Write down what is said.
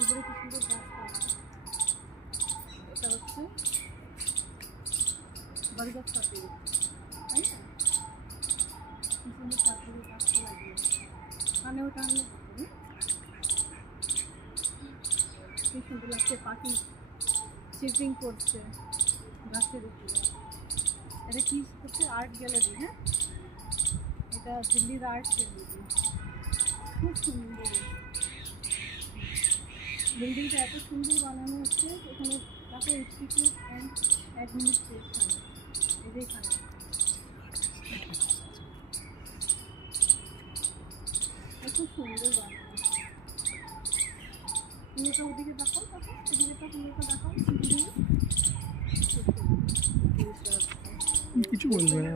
উপরে কি সুন্দর গাছপালা। এটা হচ্ছে বরগদ পাতিল, তাই না? কি সুন্দর চারদিকে গাছটা লাগিয়েছে, কানেও টানলে হবে। কি সুন্দর লাগছে, পাখি চিপিং করছে গাছের উপরে। এটা কি হচ্ছে? Art gallery. হ্যাঁ, এটা দিল্লির আর্ট গ্যালারি। খুব সুন্দর বিল্ডিংটা, এত সুন্দর বানানো হচ্ছে। এখানে তাকে ইনস্টিটিউট অ্যান্ড অ্যাডমিনিস্ট্রেশন, এখানে এত সুন্দর বানানো। পুরোটা ওদিকে দেখাও, তাকে এদিকে তো পুরোটা দেখাও। কিছু বলবে না।